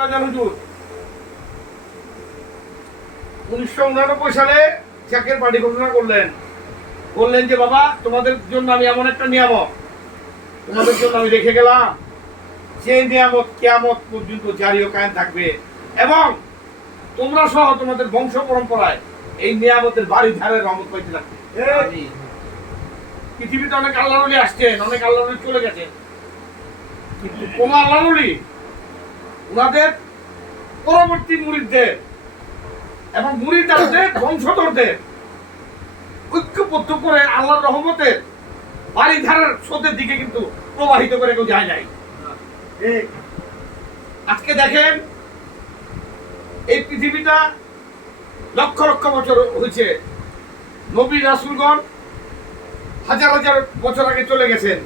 হুজুর 1989 সালে জাকের পার্টি ঘোষণা করলেন, বললেন যে বাবা তোমাদের জন্য আমি এমন একটা নিয়ামত তোমাদের জন্য আমি রেখে গেলাম, যে নিয়ামত কিয়ামত পর্যন্ত জারি ও কায়েম থাকবে এবং তোমরা সহ তোমাদের বংশ পরম্পরায় এই নিয়ামতের বাড়ি ধারে রহমত পাইতে থাকবে। পৃথিবীতে অনেক আল্লাহর ওলি আসছেন, অনেক আল্লাহর ওলি চলে গেছেন, কিন্তু কোন আল্লাহর ওলি ওনাদের পরবর্তী মুরিদদের এবং মুরিদদের বংশধরদের ঐক্যবদ্ধ করে আল্লাহর রহমতের বাড়ি ধারার স্রোতের দিকে কিন্তু প্রবাহিত করে কেউ যায় নাই। আজকে দেখেন এই পৃথিবীটা লক্ষ লক্ষ বছর হয়েছে, নবী রাসূলগণ হাজার হাজার বছর আগে চলে গেছেন,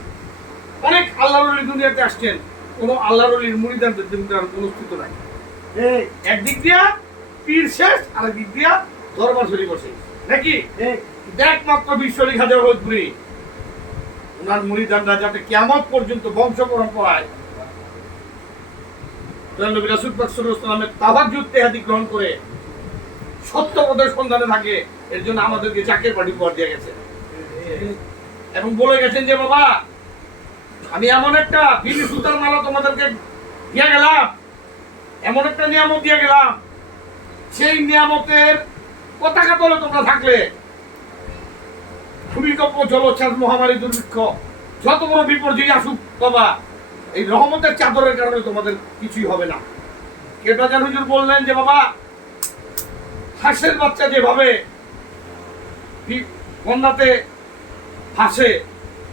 অনেক আল্লাহর ওলি দুনিয়াতে আসছেন, কোন আল্লাহর ওলির মুরিদদের কোনো অস্তিত্ব নাই। একদিক দিয়া পীর শেষ, আর একদিক দিয়া দরবার শরীফ বসে নাকি একমাত্র বিশ্বলিক হাজার ঘুরি ওনার মুরিদানরা যাতে কিয়ামত পর্যন্ত বংশ পরম্পরায় নবী রাসূল পাক সাল্লাল্লাহু আলাইহি ওয়াসাল্লামের তাওয়াজ্জুদ তেহাদি গ্রহণ করে সত্যপথের সন্ধানে থাকে, এর জন্য আমাদেরকে জাকের পার্টি উপহার দিয়ে গেছে এবং বলে গেছেন যে বাবা আমি এমন একটা বিলি সুতার মালা তোমাদেরকে দিয়ে গেলাম, এমন একটা নিয়ামত দিয়ে গেলাম, সেই নিয়ামতের পতাকা তলে তোমরা থাকলে ভূমিকম্প, জলোচ্ছ্বাস, মহামারী, দুর্ভিক্ষ, যত বড় বিপর্যয় আসুক বাবা এই রহমতের চাদরের কারণে তোমাদের কিছুই হবে না। কেবলাজান হুজুর বললেন যে বাবা হাঁসের বাচ্চা যেভাবে বন্যাতে হাসে,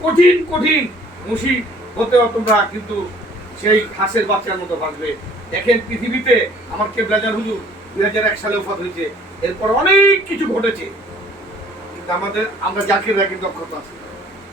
কঠিন কঠিন মুসিবতেও তোমরা কিন্তু সেই হাঁসের বাচ্চার মতো ভাসবে। দেখেন পৃথিবীতে আমার কেবলাজান হুজুর 2001 সালে ওফাত হয়েছে, এরপর অনেক কিছু ঘটেছে, কিন্তু আমরা জাকিররা কিন্তু দক্ষতা আছে।